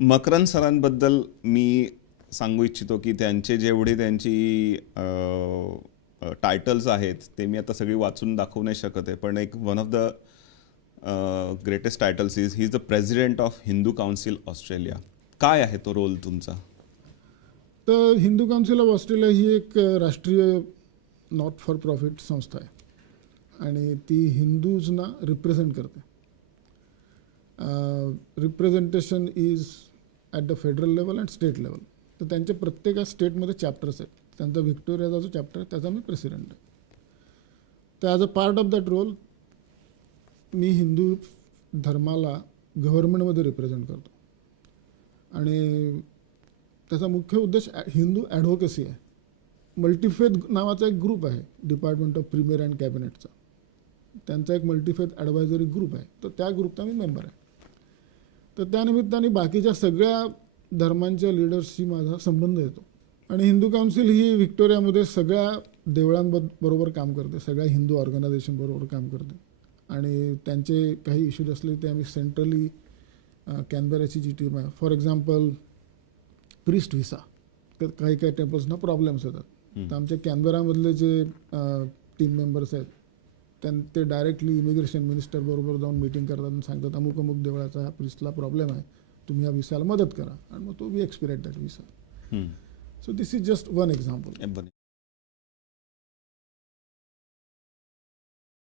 मकरंद सरांबद्दल मी सांगू इच्छितो की जेवढी त्यांची टायटल्स आहेत ते मी आता सगळी वाचून दाखवू नाही शकत आहे, पण एक one of the greatest titles he is the president of Hindu council Australia. काय आहे तो रोल तुमचा? तर हिंदू काउन्सिल ऑफ ऑस्ट्रेलिया ही एक राष्ट्रीय नॉट फॉर प्रॉफिट संस्था आहे आणि ती हिंदूजना रिप्रेझेंट करते. Representation is at the federal level and state level. तर त्यांच्या प्रत्येक स्टेटमध्ये चॅप्टर्स आहेत. त्यांचा व्हिक्टोरियाचा जो चॅप्टर आहे त्याचा मी प्रेसिडेंट आहे. तर as a part of that role मी हिंदू धर्माला गव्हर्नमेंटमध्ये रिप्रेझेंट करतो आणि त्याचा मुख्य उद्देश हिंदू ॲडव्होकेसी आहे. मल्टीफेथ नावाचा एक ग्रुप आहे डिपार्टमेंट ऑफ प्रीमियर अँड कॅबिनेटचा. त्यांचा एक मल्टीफेथ ॲडवायझरी ग्रुप आहे, तर त्या ग्रुपचा मी मेंबर आहे. तर त्यानिमित्ताने बाकीच्या सगळ्या धर्मांच्या लीडर्सशी माझा संबंध येतो आणि हिंदू काउन्सिल ही व्हिक्टोरियामध्ये सगळ्या देवळांबरोबर काम करते, सगळ्या हिंदू ऑर्गनायझेशनबरोबर काम करते आणि त्यांचे काही इश्यूज असले ते आम्ही सेंट्रली कॅनबेराची जी टीम आहे, फॉर एक्झाम्पल प्रिस्ट व्हिसा, तर काही काही टेम्पल्सना प्रॉब्लेम्स येतात. तर आमच्या कॅनबेरामधले जे टीम मेंबर्स आहेत ते डायरेक्टली इमिग्रेशन मिनिस्टरबरोबर जाऊन मीटिंग करतात आणि सांगतात अमुक अमुक देवळाचा हा प्रिस्टला प्रॉब्लेम आहे, तुम्ही या व्हिसाला मदत करा आणि मग तो we expirate that visa. So this is just one example.